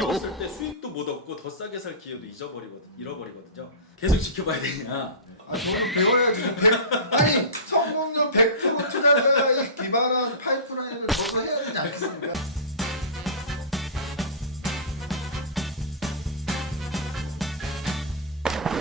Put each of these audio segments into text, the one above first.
떨어졌을 때 수익도 못 얻고 더 싸게 살 기회도 잃어버리거든요. 계속 지켜봐야 되냐? 아, 저는 배워야지. 아니, 성공률 100% 투자자의 기반한 파이프라인을 저도 해야 되지 않겠습니까?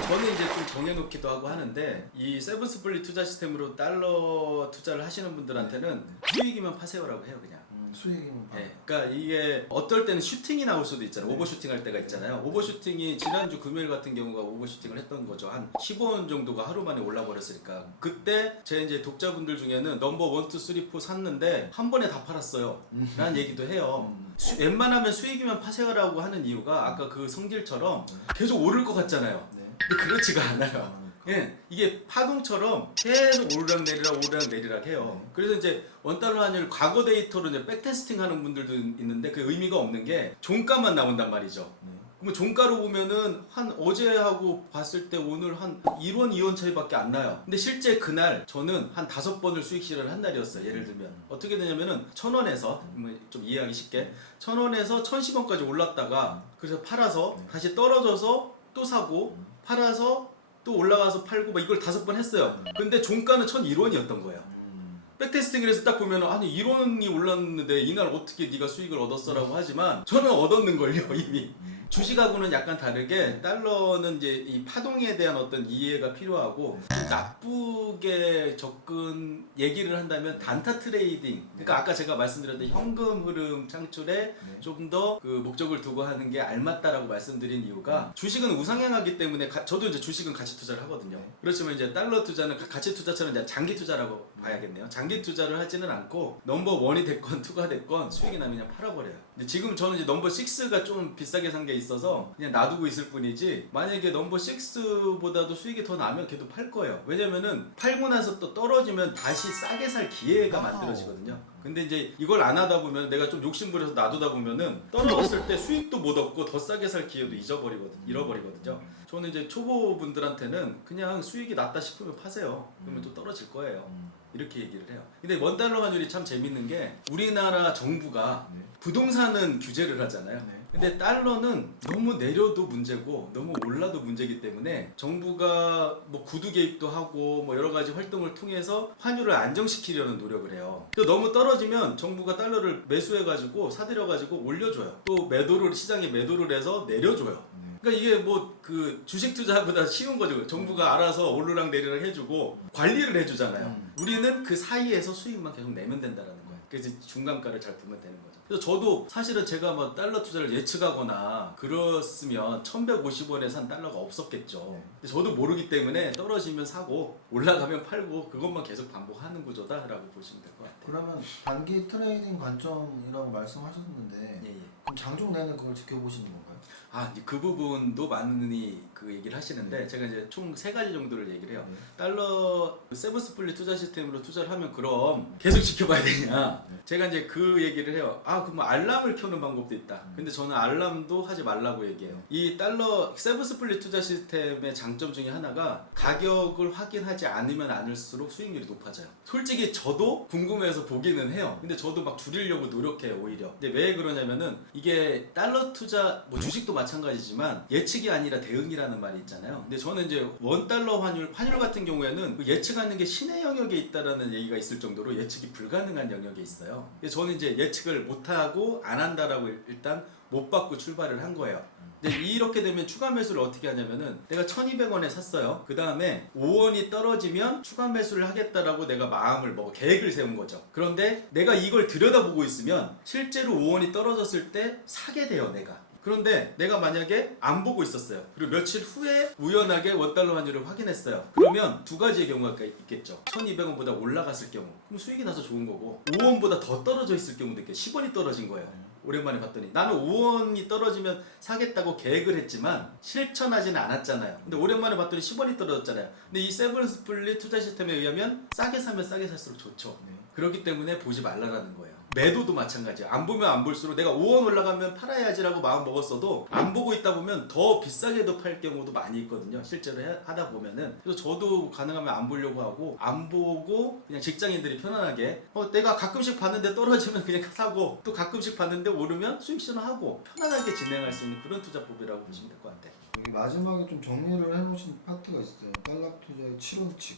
저는 이제 좀 정해놓기도 하고 하는데 이 세븐스플릿 투자 시스템으로 달러 투자를 하시는 분들한테는 수익이면 파세요라고 해요, 그냥. 수익이면 네, 그러니까 이게 어떨 때는 슈팅이 나올 수도 있잖아요. 오버슈팅 할 때가 있잖아요. 오버슈팅이 지난주 금요일 같은 경우가 오버슈팅을 했던 거죠. 한 15원 정도가 하루 만에 올라버렸으니까. 그때 제 이제 독자분들 중에는 넘버 1, 2, 3, 4 샀는데 한 번에 다 팔았어요. 라는 얘기도 해요. 웬만하면 수익이면 파세요라고 하는 이유가 아까 그 성질처럼 계속 오를 것 같잖아요. 네. 근데 그렇지가 않아요. 예, 이게 파동처럼 계속 오르락내리락 해요. 그래서 이제 원달러 환율 과거 데이터로 이제 백테스팅 하는 분들도 있는데 그 의미가 없는 게 종가만 나온단 말이죠. 그러면 종가로 보면은 한 어제하고 봤을 때 오늘 한 1원, 2원 차이밖에 안 나요. 근데 실제 그날 저는 한 5번을 수익 실현을 한 날이었어요. 예를 들면 어떻게 되냐면은 1,000원에서 좀 이해하기 쉽게 1,000원에서 1,010원까지 올랐다가 그래서 팔아서 다시 떨어져서 또 사고 팔아서 또 올라가서 팔고 막 이걸 5번 했어요. 근데 종가는 1,001원이었던 거예요. 백테스팅을 해서 딱 보면 아니 1원이 올랐는데 이날 어떻게 네가 수익을 얻었어라고 하지만 저는 얻었는걸요 이미. 주식하고는 약간 다르게 달러는 이제 이 파동에 대한 어떤 이해가 필요하고 나쁘게 접근 얘기를 한다면 단타 트레이딩, 그러니까 아까 제가 말씀드렸던 현금 흐름 창출에 좀 더 그 목적을 두고 하는 게 알맞다라고 말씀드린 이유가 주식은 우상향하기 때문에 저도 이제 주식은 가치 투자를 하거든요. 그렇지만 이제 달러 투자는 가치 투자처럼 이제 장기 투자라고 봐야겠네요. 장기 투자를 하지는 않고 넘버 1이 됐건 2가 됐건 수익이 나면 그냥 팔아버려요. 근데 지금 저는 이제 넘버 6가 좀 비싸게 산 게 있어서 그냥 놔두고 있을 뿐이지 만약에 넘버 6보다도 수익이 더 나면 걔도 팔 거예요. 왜냐면은 팔고 나서 또 떨어지면 다시 싸게 살 기회가 만들어지거든요. 근데 이제 이걸 안 하다 보면 내가 좀 욕심부려서 놔두다 보면은 떨어졌을 때 수익도 못 얻고 더 싸게 살 기회도 잃어버리거든요. 저는 이제 초보분들한테는 그냥 수익이 낮다 싶으면 파세요. 그러면 또 떨어질 거예요. 이렇게 얘기를 해요. 근데 원달러 환율이 참 재밌는 게 우리나라 정부가 부동산은 규제를 하잖아요. 근데 달러는 너무 내려도 문제고 너무 올라도 문제이기 때문에 정부가 뭐 구두 개입도 하고 뭐 여러 가지 활동을 통해서 환율을 안정시키려는 노력을 해요. 또 너무 떨어지면 정부가 달러를 매수해가지고 사들여가지고 올려줘요. 또 시장에 매도를 해서 내려줘요. 그러니까 이게 뭐 그 주식 투자보다 쉬운 거죠. 정부가 알아서 오르락 내리락 해주고 관리를 해주잖아요. 우리는 그 사이에서 수익만 계속 내면 된다라는 거예요. 그래서 중간가를 잘 보면 되는 거죠. 그래서 저도 사실은 제가 뭐 달러 투자를 예측하거나 그랬으면 1,150원에 산 달러가 없었겠죠. 근데 저도 모르기 때문에 떨어지면 사고 올라가면 팔고 그것만 계속 반복하는 구조다라고 보시면 될 것 같아요. 그러면 단기 트레이딩 관점이라고 말씀하셨는데 그럼 장중 내내 그걸 지켜보시는 건가요? 아, 이제 그 부분도 많이 그 얘기를 하시는데 제가 이제 총 3가지 정도를 얘기를 해요. 달러 세븐스플릿 투자 시스템으로 투자를 하면 그럼 계속 지켜봐야 되냐? 제가 이제 그 얘기를 해요. 아, 그럼 알람을 켜는 방법도 있다. 근데 저는 알람도 하지 말라고 얘기해요. 이 달러 세븐스플릿 투자 시스템의 장점 중에 하나가 가격을 확인하지 않으면 않을수록 수익률이 높아져요. 솔직히 저도 궁금해서 보기는 해요. 근데 저도 막 줄이려고 노력해요, 오히려. 근데 왜 그러냐면은 이게 달러 투자, 뭐 주식도 마찬가지지만 예측이 아니라 대응이라는 말이 있잖아요. 근데 저는 이제 원달러 환율 같은 경우에는 그 예측하는 게 신의 영역에 있다라는 얘기가 있을 정도로 예측이 불가능한 영역에 있어요. 그래서 저는 이제 예측을 못하고 안 한다라고 일단 못 받고 출발을 한 거예요. 근데 이렇게 되면 추가 매수를 어떻게 하냐면은 내가 1,200원에 샀어요. 그 다음에 5원이 떨어지면 추가 매수를 하겠다라고 내가 마음을 먹어 계획을 세운 거죠. 그런데 내가 이걸 들여다보고 있으면 실제로 5원이 떨어졌을 때 사게 돼요, 내가. 그런데 내가 만약에 안 보고 있었어요. 그리고 며칠 후에 우연하게 원달러 환율을 확인했어요. 그러면 2가지의 경우가 있겠죠. 1,200원보다 올라갔을 경우 그럼 수익이 나서 좋은 거고 5원보다 더 떨어져 있을 경우도 있겠죠. 10원이 떨어진 거예요. 오랜만에 봤더니 나는 5원이 떨어지면 사겠다고 계획을 했지만 실천하지는 않았잖아요. 근데 오랜만에 봤더니 10원이 떨어졌잖아요. 근데 이 세븐스플릿 투자 시스템에 의하면 싸게 사면 싸게 살수록 좋죠. 그렇기 때문에 보지 말라라는 거예요. 매도도 마찬가지야. 안 보면 안 볼수록 내가 5원 올라가면 팔아야지라고 마음 먹었어도 안 보고 있다 보면 더 비싸게도 팔 경우도 많이 있거든요. 실제로 하다 보면은. 그래서 저도 가능하면 안 보려고 하고 안 보고 그냥 직장인들이 편안하게 내가 가끔씩 봤는데 떨어지면 그냥 사고 또 가끔씩 봤는데 오르면 수익 신호하고 편안하게 진행할 수 있는 그런 투자법이라고 보시면 될 것 같아요. 여기 마지막에 좀 정리를 해놓으신 파트가 있어요. 달러 투자의 7원칙.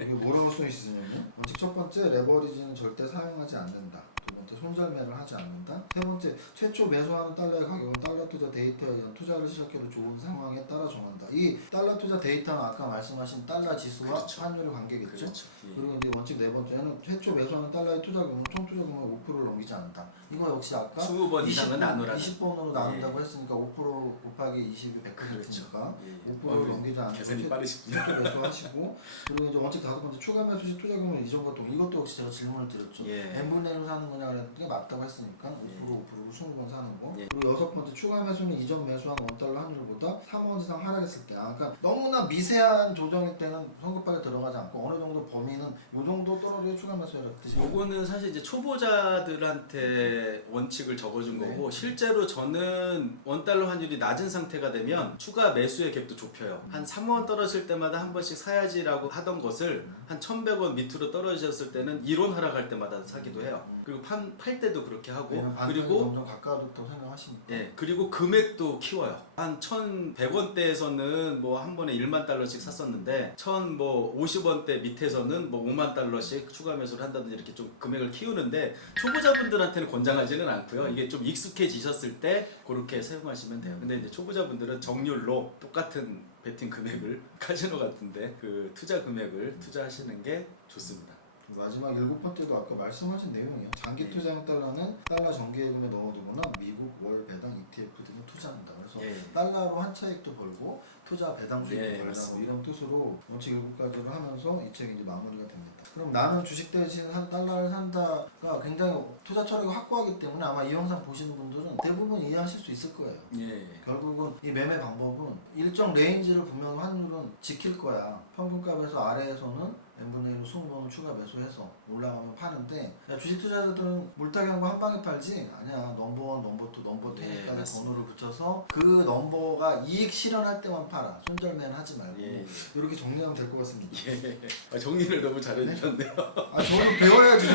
여기 뭐라고 써 있으냐면 원칙 첫 번째, 레버리지는 절대 사용하지 않는다. 두 번째, 손절매를 하지 않는다. 세 번째, 최초 매수하는 달러의 가격은 달러 투자 데이터에 의한 투자를 시작해도 좋은 상황에 따라 정한다. 이 달러 투자 데이터는 아까 말씀하신 달러 지수와 그렇죠. 환율의 관계겠죠. 그렇죠. 예. 그리고 이제 원칙 네 번째는 최초 매수하는 달러의 투자 규모는 총 투자 규모의 5%를 넘기지 않는다. 이거 역시 아까 20번 이상은 나누라는. 20번으로 나눈다고 예. 했으니까 5% 곱하기 20이 100%니까 예. 5%를 넘기지 않고 계산이 빠르시군요. 최초 매수하시고 그리고 이제 원칙 다섯 번째 추가 매수 시 투자 규모는 이전과 동 이것도 역시 제가 질문을 드렸죠. 예. n분의 1로 사는 거냐 그랬더니 맞다고 했으니까 5% 예. 5%로 20번 사는 거. 예. 그리고 여섯 번째 추가 매수는 이전 매수한 원달러 환율보다 3원 이상 하락했을 때. 그러니까 너무나 미세한 조정일 때는 성급하게 들어가지 않고 어느 정도 범위는 요 정도 떨어져야 추가 매수해라 드시면. 요거는 사실 이제 초보자들한테 원칙을 적어준 네. 거고 실제로 저는 원달러 환율이 낮은 상태가 되면 추가 매수의 갭도 좁혀요. 한 3원 떨어질 때마다 한 번씩 사야지라고 하던 것을 한 1,100원 밑으로 떨어졌을 때는 1원 하락할 때마다 사기도 해요. 그리고 팔 때도 그렇게 하고 그리고 점점 가까워졌다고 생각하시니까. 예, 그리고 금액도 키워요. 한 1,100원대에서는 뭐 한 번에 1만 달러씩 샀었는데 1,050원대 밑에서는 뭐 5만 달러씩 추가 매수를 한다든지 이렇게 좀 금액을 키우는데 초보자분들한테는 권장하지는 않고요. 이게 좀 익숙해지셨을 때 그렇게 사용하시면 돼요. 근데 이제 초보자분들은 정률로 똑같은 베팅 금액을 카지노 같은데 그 투자 금액을 투자하시는 게 좋습니다. 마지막 일곱 번째도 아까 말씀하신 내용이에요. 장기 투자형 달러는 달러 정기예금에 넣어두거나 미국 월 배당 ETF 등에 투자한다. 그래서 예. 달러로 한 차익도 벌고 투자 배당 수익도 예, 벌다. 맞습니다. 이런 뜻으로 원칙 일곱 가지를 하면서 이 책이 이제 마무리가 됩니다. 그럼 나는 주식 대신 한 달러를 산다가 굉장히 투자 처리가 확고하기 때문에 아마 이 영상 보시는 분들은 대부분 이해하실 수 있을 거예요. 예. 결국은 이 매매 방법은 일정 레인지를 분명 환율은 지킬 거야. 평균값에서 아래에서는 n분의 1로 20번을 추가 매수해서 올라가면 파는데 야, 주식 투자자들은 물타기 한 거 한 방에 팔지? 아니야. 넘버 1, 넘버 2, 넘버 10까지 맞습니다. 번호를 붙여서 그 넘버가 이익 실현할 때만 팔아. 손절매는 하지 말고. 예. 이렇게 정리하면 될 것 같습니다. 예. 정리를 너무 잘해주셨네요. 아, 저도 배워야지.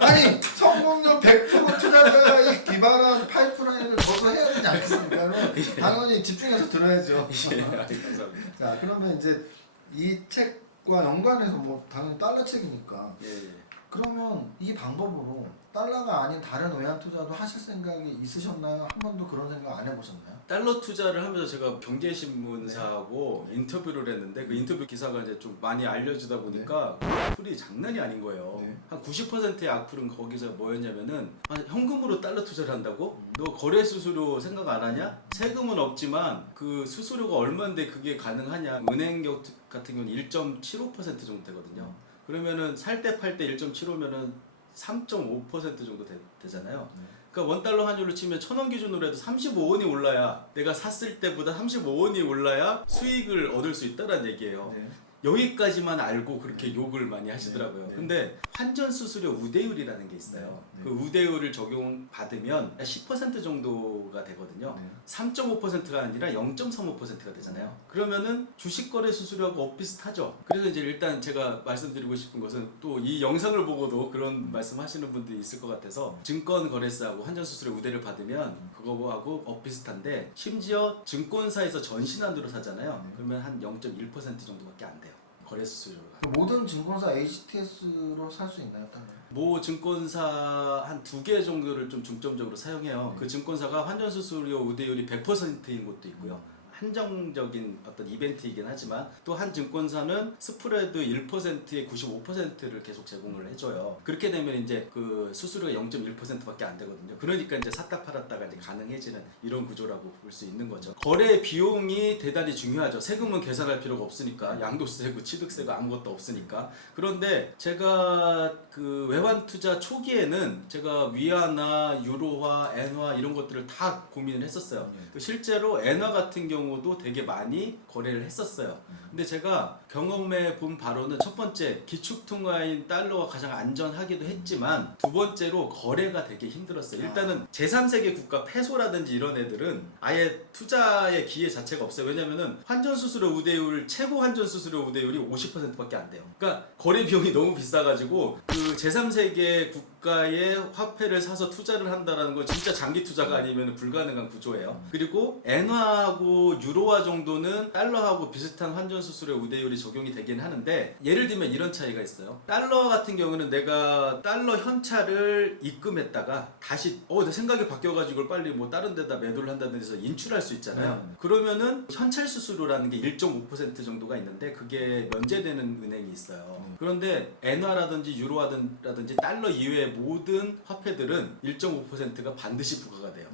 아니 성공률 100% 투자자가 기반한 파이프라인을 저도 해야 되지 않겠습니까? 당연히 집중해서 들어야죠. 예. 감사합니다. 자, 그러면 이제 이 책과 연관해서 뭐 당연히 달러 책이니까 예. 그러면 이 방법으로 달러가 아닌 다른 외환 투자도 하실 생각이 있으셨나요? 한 번도 그런 생각 안 해보셨나요? 달러 투자를 하면서 제가 경제신문사하고 인터뷰를 했는데 그 인터뷰 기사가 이제 좀 많이 알려지다 보니까 악플이 장난이 아닌 거예요. 네. 한 90%의 악플은 거기서 뭐였냐면은 현금으로 달러 투자를 한다고? 너 거래 수수료 생각 안 하냐? 세금은 없지만 그 수수료가 얼마인데 그게 가능하냐? 은행 같은 경우는 1.75% 정도 되거든요. 그러면은 살 때 팔 때 1.75면은 3.5% 정도 되잖아요. 그러니까 원달러 환율로 치면 1,000원 기준으로 해도 35원이 올라야 내가 샀을 때보다 35원이 올라야 수익을 얻을 수 있다는 얘기예요. 네. 여기까지만 알고 그렇게 욕을 많이 하시더라고요. 네. 근데 환전 수수료 우대율이라는 게 있어요. 네. 그 우대율을 적용받으면 10% 정도가 되거든요. 네. 3.5%가 아니라 0.35%가 되잖아요. 그러면은 주식 거래 수수료하고 엇비슷하죠. 그래서 이제 일단 제가 말씀드리고 싶은 것은 또 이 영상을 보고도 그런 말씀하시는 분들이 있을 것 같아서 증권 거래사하고 환전 수수료 우대를 받으면 그거하고 엇비슷한데 심지어 증권사에서 전신한으로 사잖아요. 그러면 한 0.1% 정도밖에 안 돼요. 거래 수수료가. 그 모든 증권사 HTS로 살 수 있나요? 달러? 모 증권사 한 2개 정도를 좀 중점적으로 사용해요. 그 증권사가 환전 수수료 우대율이 100%인 곳도 있고요. 한정적인 어떤 이벤트이긴 하지만 또 한 증권사는 스프레드 1%에 95%를 계속 제공을 해줘요. 그렇게 되면 이제 그 수수료가 0.1%밖에 안 되거든요. 그러니까 이제 샀다 팔았다가 이제 가능해지는 이런 구조라고 볼 수 있는 거죠. 거래 비용이 대단히 중요하죠. 세금은 계산할 필요가 없으니까 양도세고 취득세고 아무것도 없으니까. 그런데 제가 그 외환 투자 초기에는 제가 위안화, 유로화, 엔화 이런 것들을 다 고민을 했었어요. 실제로 엔화 같은 경우 경우도 되게 많이 거래를 했었어요. 근데 제가 경험해 본 바로는 첫 번째 기축통화인 달러가 가장 안전하기도 했지만 두 번째로 거래가 되게 힘들었어요. 일단은 제3세계 국가 페소라든지 이런 애들은 아예 투자의 기회 자체가 없어요. 왜냐면은 환전 수수료 우대율 최고 환전 수수료 우대율이 50%밖에 안 돼요. 그러니까 거래 비용이 너무 비싸가지고 그 제3세계 국가의 화폐를 사서 투자를 한다라는 건 진짜 장기 투자가 아니면 불가능한 구조예요. 그리고 엔화하고 유로화 정도는 달러하고 비슷한 환전 수수료 우대율이 적용이 되긴 하는데 예를 들면 이런 차이가 있어요. 달러 같은 경우는 내가 달러 현찰을 입금했다가 다시 내 생각이 바뀌어가지고 이걸 빨리 뭐 다른 데다 매도를 한다든지 해서 인출할 수 있잖아요. 그러면은 현찰 수수료라는 게 1.5% 정도가 있는데 그게 면제되는 은행이 있어요. 그런데 엔화라든지 유로화라든지 달러 이외의 모든 화폐들은 1.5%가 반드시 부과가 돼요.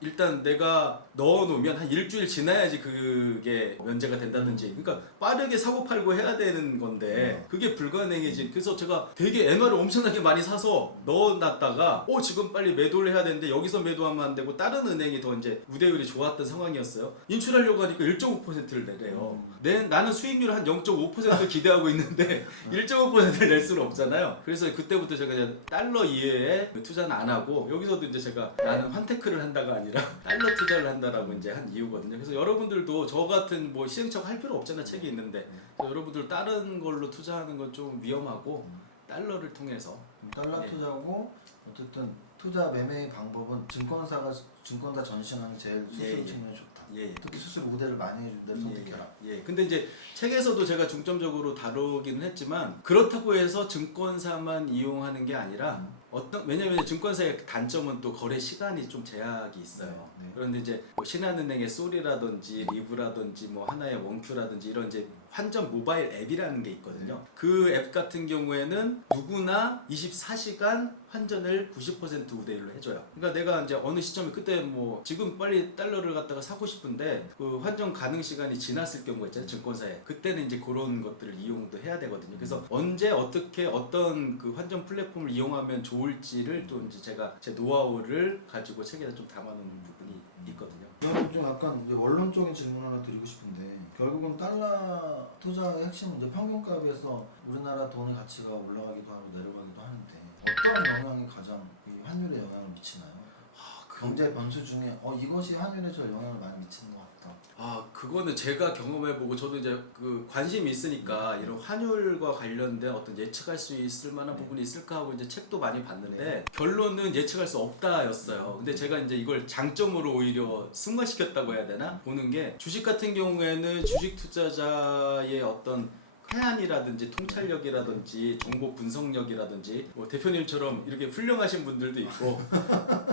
일단 내가 넣어놓으면 한 일주일 지나야지 그게 면제가 된다든지, 그러니까 빠르게 사고 팔고 해야 되는 건데 그게 불가능해진. 그래서 제가 되게 엔화를 엄청나게 많이 사서 넣어놨다가 지금 빨리 매도를 해야 되는데 여기서 매도하면 안 되고 다른 은행이 더 이제 우대율이 좋았던 상황이었어요. 인출하려고 하니까 1.5%를 내래요. 나는 수익률 한 0.5% 기대하고 있는데 1.5%를 낼 수는 없잖아요. 그래서 그때부터 제가 이제 달러 이외에 투자는 안 하고, 여기서도 이제 제가 나는 환테크를 한다가 아니라 달러 투자를 한다라고 이제 한 이유거든요. 그래서 여러분들도 저 같은 뭐 시행착오 할 필요 없잖아, 책이 있는데. 여러분들 다른 걸로 투자하는 건 좀 위험하고 달러를 통해서 달러 투자고, 어쨌든 투자 매매의 방법은 증권사 전신하는 제일 수수료 측면이 좋다. 특히 수수료 우대를 많이 해준 데를 선택해라. 근데 이제 책에서도 제가 중점적으로 다루기는 했지만 그렇다고 해서 증권사만 이용하는 게 아니라 왜냐면 증권사의 단점은 또 거래 시간이 좀 제약이 있어요. 그런데 이제 뭐 신한은행의 쏘리라든지 리브라든지 뭐 하나의 원큐라든지 이런 이제 환전 모바일 앱이라는 게 있거든요. 그 앱 같은 경우에는 누구나 24시간 환전을 90% 우대율로 해줘요. 그러니까 내가 이제 어느 시점에 그때 뭐 지금 빨리 달러를 갖다가 사고 싶은데 그 환전 가능 시간이 지났을 경우가 있잖아요, 증권사에. 그때는 이제 그런 것들을 이용도 해야 되거든요. 그래서 언제 어떻게 어떤 그 환전 플랫폼을 이용하면 좋을지를 또 이제 제가 제 노하우를 가지고 책에다 좀 담아놓은 부분이 있거든요. 저는 좀 약간 이제 원론적인 질문 하나 드리고 싶은데, 결국은 달러 투자의 핵심은 이제 평균값에서 우리나라 돈의 가치가 올라가기도 하고 내려가기도 하는데 어떤 영향이 가장 이 환율에 영향을 미치나요? 경제 변수 중에 이것이 환율에 저 영향을 많이 미치는 것 같다. 그거는 제가 경험해보고 저도 이제 그 관심이 있으니까 이런 환율과 관련된 어떤 예측할 수 있을 만한 부분이 있을까 하고 이제 책도 많이 봤는데 결론은 예측할 수 없다였어요. 근데 제가 이제 이걸 장점으로 오히려 승화시켰다고 해야 되나? 보는 게, 주식 같은 경우에는 주식 투자자의 어떤 해안이라든지 통찰력이라든지 정보 분석력이라든지, 뭐 대표님처럼 이렇게 훌륭하신 분들도 있고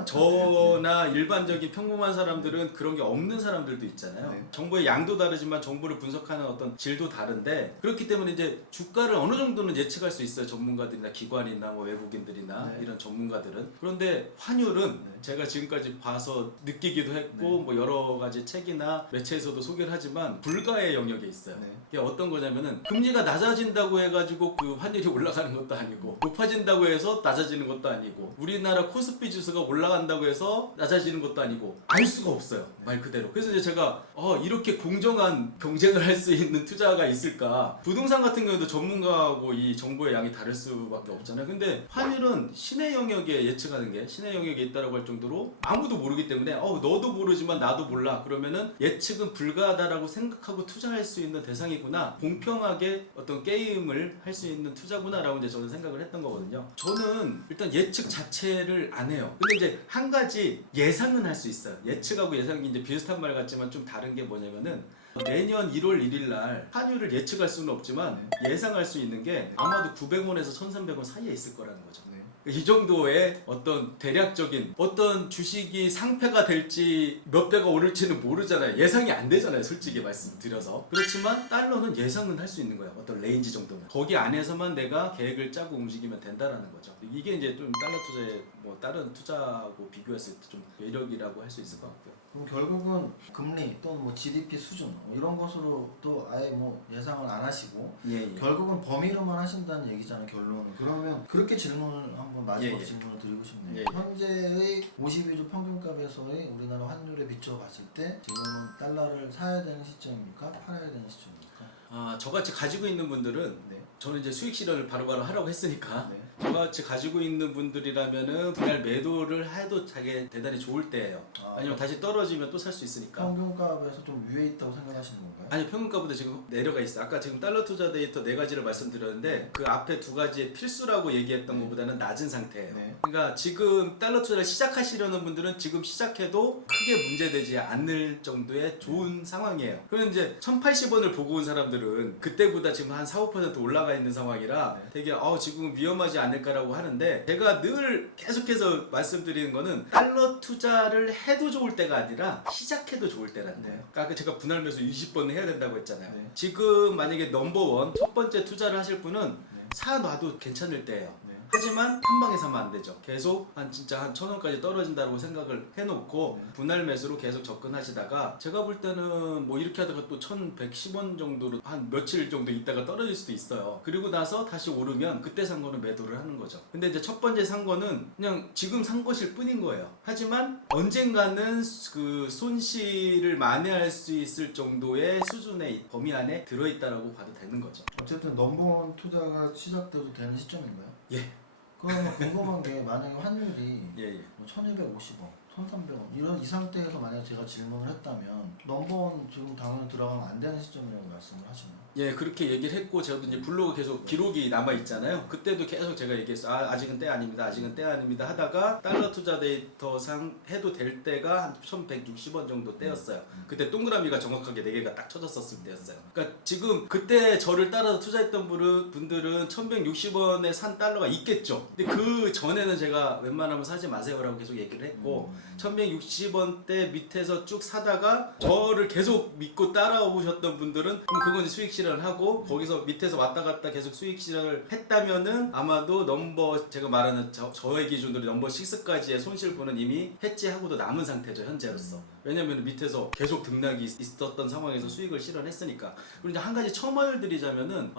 저나 일반적인 평범한 사람들은 그런 게 없는 사람들도 있잖아요. 정보의 양도 다르지만 정보를 분석하는 어떤 질도 다른데, 그렇기 때문에 이제 주가를 어느 정도는 예측할 수 있어요, 전문가들이나 기관이나 뭐 외국인들이나 이런 전문가들은. 그런데 환율은 제가 지금까지 봐서 느끼기도 했고 뭐 여러 가지 책이나 매체에서도 소개를 하지만 불가의 영역에 있어요. 이게 어떤 거냐면은 금리가 낮아진다고 해가지고 그 환율이 올라가는 것도 아니고, 높아진다고 해서 낮아지는 것도 아니고, 우리나라 코스피 지수가 올라간다고 해서 낮아지는 것도 아니고, 알 수가 없어요, 말 그대로. 그래서 이제 제가 이렇게 공정한 경쟁을 할 수 있는 투자가 있을까. 부동산 같은 경우도 전문가하고 이 정보의 양이 다를 수밖에 없잖아요. 근데 환율은 신의 영역에 예측하는 게 신의 영역에 있다라고 할 정도로 아무도 모르기 때문에 너도 모르지만 나도 몰라, 그러면은 예측은 불가하다라고 생각하고 투자할 수 있는 대상이구나, 공평하게 어떤 게임을 할 수 있는 투자구나라고 이제 저는 생각을 했던 거거든요. 저는 일단 예측 자체를 안 해요. 근데 이제 한 가지 예상은 할 수 있어요. 예측하고 예상이 이제 비슷한 말 같지만 좀 다른 게 뭐냐면은, 내년 1월 1일 날 환율을 예측할 수는 없지만 예상할 수 있는 게 아마도 900원에서 1,300원 사이에 있을 거라는 거죠. 이 정도의 어떤 대략적인 어떤 주식이 상패가 될지 몇 배가 오를지는 모르잖아요. 예상이 안 되잖아요, 솔직히 말씀드려서. 그렇지만 달러는 예상은 할 수 있는 거예요, 어떤 레인지 정도는. 거기 안에서만 내가 계획을 짜고 움직이면 된다라는 거죠. 이게 이제 좀 달러 투자의 뭐 다른 투자하고 비교했을 때 좀 매력이라고 할 수 있을 것 같고요. 그럼 결국은 금리 또는 뭐 GDP 수준 뭐 이런 것으로 또 아예 뭐 예상을 안 하시고 예. 결국은 범위로만 하신다는 얘기잖아요, 결론은. 그러면 그렇게 질문을 한번 마지막 예. 질문을 드리고 싶네요. 예. 현재의 52주 평균값에서의 우리나라 환율에 비춰봤을 때 지금은 달러를 사야 되는 시점입니까? 팔아야 되는 시점입니까? 저같이 가지고 있는 분들은 네. 저는 이제 수익 실현을 바로바로 하라고 했으니까 네. 저같이 가지고 있는 분들이라면은 분할 매도를 해도 자기 대단히 좋을 때예요. 아니면 다시 떨어지면 또 살 수 있으니까. 평균값에서 좀 위에 있다고 생각하시는 건가요? 아니 평균가보다 지금 내려가 있어. 아까 지금 달러 투자 데이터 4가지를 말씀드렸는데 그 앞에 2가지의 필수라고 얘기했던 네. 것보다는 낮은 상태예요. 네. 그러니까 지금 달러 투자를 시작하시려는 분들은 지금 시작해도 크게 문제되지 않을 정도의 좋은 상황이에요. 그럼 이제 1080원을 보고 온 사람들은 그때보다 지금 한 4, 5% 올라가 있는 상황이라 네. 되게 지금 위험하지 않을까라고 하는데 제가 늘 계속해서 말씀드리는 거는 달러 투자를 해도 좋을 때가 아니라 시작해도 좋을 때라는 거예요. 그러니까 아까 제가 분할 매수 20번 해야 된다고 했잖아요. 네. 지금 만약에 넘버원 첫 번째 투자를 하실 분은 네. 사놔도 괜찮을 때예요. 네. 하지만 한 방에 사면 안 되죠. 계속 진짜 한 1,000원까지 떨어진다고 생각을 해놓고 네. 분할 매수로 계속 접근하시다가 제가 볼 때는 뭐 이렇게 하다가 또 1,110원 정도로 한 며칠 정도 있다가 떨어질 수도 있어요. 그리고 나서 다시 오르면 그때 산 거는 매도를 하는 거죠. 근데 이제 첫 번째 산 거는 그냥 지금 산 것일 뿐인 거예요. 하지만 언젠가는 그 손실을 만회할 수 있을 정도의 수준의 범위 안에 들어있다라고 봐도 되는 거죠. 어쨌든 넘버원 투자가 시작돼도 되는 시점인가요? 예. 그러면 궁금한 게 만약에 환율이 예. 뭐 1250원, 1300원 이런 이 상태에서 만약에 제가 질문을 했다면 넘버원 지금 당연히 들어가면 안 되는 시점이라고 말씀을 하시나요? 예, 그렇게 얘기를 했고 저도 이제 블로그 계속 기록이 남아 있잖아요. 그때도 계속 제가 얘기했어요. 아직은 때 아닙니다. 아직은 때 아닙니다. 하다가 달러 투자 데이터상 해도 될 때가 한 1,160원 정도 때였어요. 그때 동그라미가 정확하게 4개가 딱 쳐졌었을 때였어요. 그러니까 지금 그때 저를 따라서 투자했던 분들은 1,160원에 산 달러가 있겠죠. 근데 그 전에는 제가 웬만하면 사지 마세요라고 계속 얘기를 했고 1,160원대 밑에서 쭉 사다가 저를 계속 믿고 따라오셨던 분들은 그럼 그건 수익 실현을 하고 거기서 밑에서 왔다 갔다 계속 수익 실현을 했다면은 아마도 제가 말하는 저의 기준으로 넘버 6까지의 손실분은 이미 해지하고도 남은 상태죠, 현재로서. 왜냐면 밑에서 계속 등락이 있었던 상황에서 수익을 실현했으니까. 그리고 이제 한 가지 첨언을 드리자면은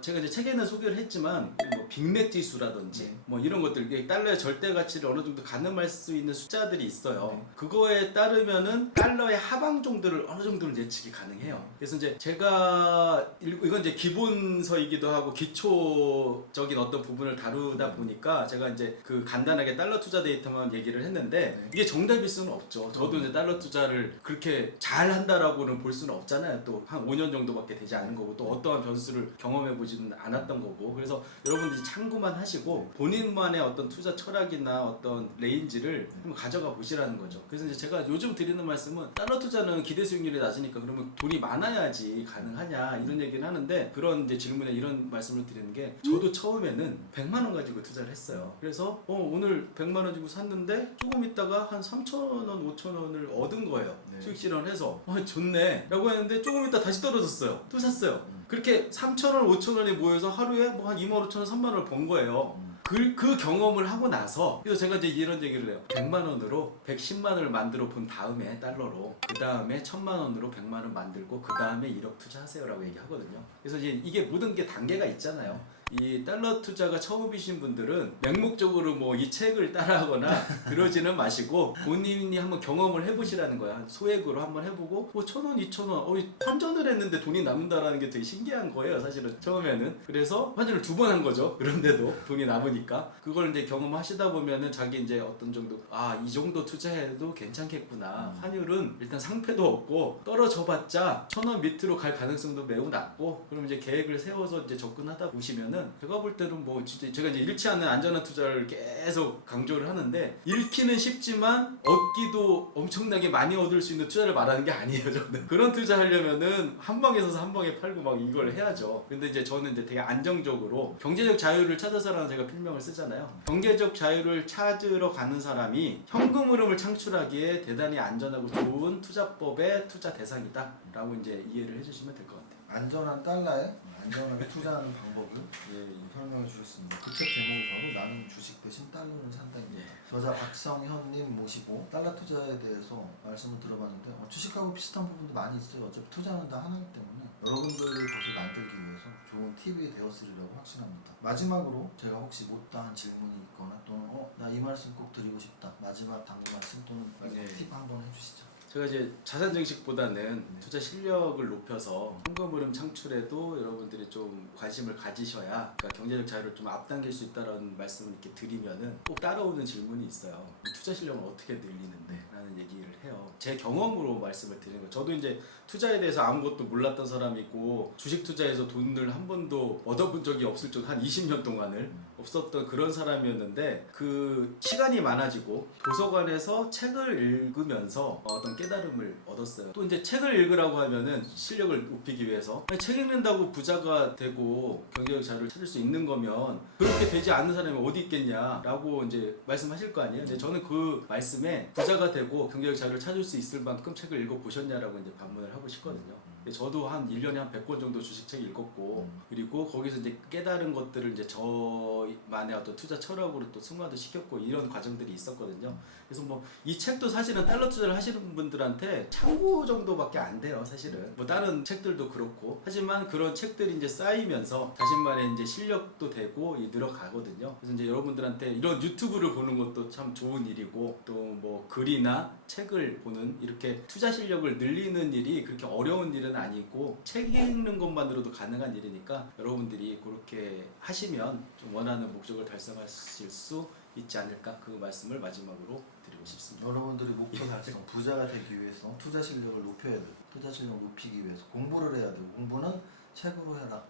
제가 이제 책에는 소개를 했지만 뭐 빅맥 지수라든지 뭐 이런 것들, 이게 달러의 절대 가치를 어느 정도 가늠할 수 있는 숫자들이 있어요. 그거에 따르면은 달러의 하방 정도를 어느 정도는 예측이 가능해요. 그래서 이제 제가 이건 이제 기본서이기도 하고 기초적인 어떤 부분을 다루다 보니까 제가 이제 그 간단하게 달러 투자 데이터만 얘기를 했는데 이게 정답일 수는 없죠. 저도 이제 달러 투자를 그렇게 잘 한다라고는 볼 수는 없잖아요. 또 한 5년 정도밖에 되지 않은 거고 또 어떠한 변수를 경험해 보지는 않았던 거고. 그래서 여러분들이 참고만 하시고 본인만의 어떤 투자 철학이나 어떤 레인지를 한번 가져가 보시라는 거죠. 그래서 이제 제가 요즘 드리는 말씀은 달러 투자는 기대 수익률이 낮으니까 그러면 돈이 많아야지 가능하냐 이런 얘기는 하는데, 그런 이제 질문에 이런 말씀을 드리는 게 저도 처음에는 100만 원 가지고 투자를 했어요. 그래서 오늘 100만 원 주고 샀는데 조금 있다가 한 3,000원, 5,000원을 얻은 거예요. 네. 수익 실현해서 좋네 라고 했는데 조금 있다 다시 떨어졌어요. 또 샀어요. 그렇게 3,000원, 5,000원이 모여서 하루에 뭐 한 25,000원, 3만원을 번 거예요. 그 경험을 하고 나서, 그래서 제가 이제 이런 얘기를 해요. 100만 원으로 110만 원을 만들어 본 다음에 달러로, 그 다음에 1,000만 원으로 100만 원 만들고 그 다음에 1억 투자하세요라고 얘기하거든요. 그래서 이제 이게 모든 게 단계가 있잖아요. 이 달러 투자가 처음이신 분들은 맹목적으로 뭐 이 책을 따라하거나 그러지는 마시고 본인이 한번 경험을 해보시라는 거야. 한 소액으로 한번 해보고 1,000원, 2,000원 환전을 했는데 돈이 남는다라는 게 되게 신기한 거예요, 사실은 처음에는. 그래서 환전을 2번 한 거죠. 그런데도 돈이 남으니까 그걸 이제 경험하시다 보면은 자기 이제 어떤 정도 이 정도 투자해도 괜찮겠구나. 환율은 일단 상패도 없고 떨어져봤자 1,000원 밑으로 갈 가능성도 매우 낮고, 그럼 이제 계획을 세워서 이제 접근하다 보시면은 제가 볼 때는 뭐 진짜 제가 이제 잃지 않는 안전한 투자를 계속 강조를 하는데, 잃기는 쉽지만 얻기도 엄청나게 많이 얻을 수 있는 투자를 말하는 게 아니에요. 저는 그런 투자 하려면은 한 방에 사서 한 방에 팔고 막 이걸 해야죠. 근데 이제 저는 이제 되게 안정적으로 경제적 자유를 찾아서라는 제가 필명을 쓰잖아요. 경제적 자유를 찾으러 가는 사람이 현금 흐름을 창출하기에 대단히 안전하고 좋은 투자법의 투자 대상이다 라고 이제 이해를 해주시면 될 것 같아요. 안전한 달러에 안전하게 투자하는 방법을 예, 설명해 주셨습니다. 그 책 제목이 바로 나는 주식 대신 달러를 산다입니다. 저자 박성현님 모시고 달러 투자에 대해서 말씀을 들어봤는데 주식하고 비슷한 부분도 많이 있어요. 어차피 투자는 다 하나이기 때문에 여러분들이 것을 만들기 위해서 좋은 팁이 되었으리라고 확신합니다. 마지막으로 제가 혹시 못다한 질문이 있거나 또는 나 이 말씀 꼭 드리고 싶다. 마지막 당부 말씀 또는 네. 팁 한번 해주시죠. 제가 이제 자산 증식보다는 투자 실력을 높여서 현금 흐름 창출에도 여러분들이 좀 관심을 가지셔야 그러니까 경제적 자유를 좀 앞당길 수 있다는 말씀을 이렇게 드리면은 꼭 따라오는 질문이 있어요. 투자 실력을 어떻게 늘리는데? 라는 얘기를 해요. 제 경험으로 말씀을 드리는 거예요. 저도 이제 투자에 대해서 아무것도 몰랐던 사람이고 주식 투자에서 돈을 한 번도 얻어본 적이 없을 정도 한 20년 동안을 없었던 그런 사람이었는데 그 시간이 많아지고 도서관에서 책을 읽으면서 어떤 깨달음을 얻었어요. 또 이제 책을 읽으라고 하면은 실력을 높이기 위해서 아니, 책 읽는다고 부자가 되고 경제적 자유를 찾을 수 있는 거면 그렇게 되지 않는 사람이 어디 있겠냐라고 이제 말씀하실 거 아니에요. 근데 저는 그 말씀에 부자가 되고 경제적 자유를 찾을 수 있을 만큼 책을 읽어 보셨냐라고 이제 반문을 하고 싶거든요. 저도 한 1년에 한 100권 정도 주식책 읽었고 그리고 거기서 이제 깨달은 것들을 이제 저만의 어떤 투자 철학으로 또 승화도 시켰고 이런 과정들이 있었거든요. 그래서 뭐 이 책도 사실은 달러 투자를 하시는 분들한테 참고 정도밖에 안 돼요, 사실은. 뭐 다른 책들도 그렇고. 하지만 그런 책들이 이제 쌓이면서 자신만의 이제 실력도 되고 늘어가거든요. 그래서 이제 여러분들한테 이런 유튜브를 보는 것도 참 좋은 일이고 또 뭐 글이나 책을 보는 이렇게 투자 실력을 늘리는 일이 그렇게 어려운 일은 아니고 책 읽는 것만으로도 가능한 일이니까 여러분들이 그렇게 하시면 좀 원하는 목적을 달성하실 수 있지 않을까 그 말씀을 마지막으로 드리고 싶습니다. 여러분들이 목표 달성, 부자가 되기 위해서 투자 실력을 높여야 되고 투자 실력을 높이기 위해서 공부를 해야 되고 공부는 책으로 해라.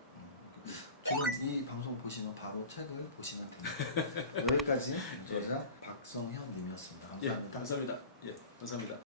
지금 이 방송 보시면 바로 책을 보시면 됩니다. 여기까지 저자 박성현님이었습니다. 감사합니다. 예, 감사합니다. 예, 감사합니다.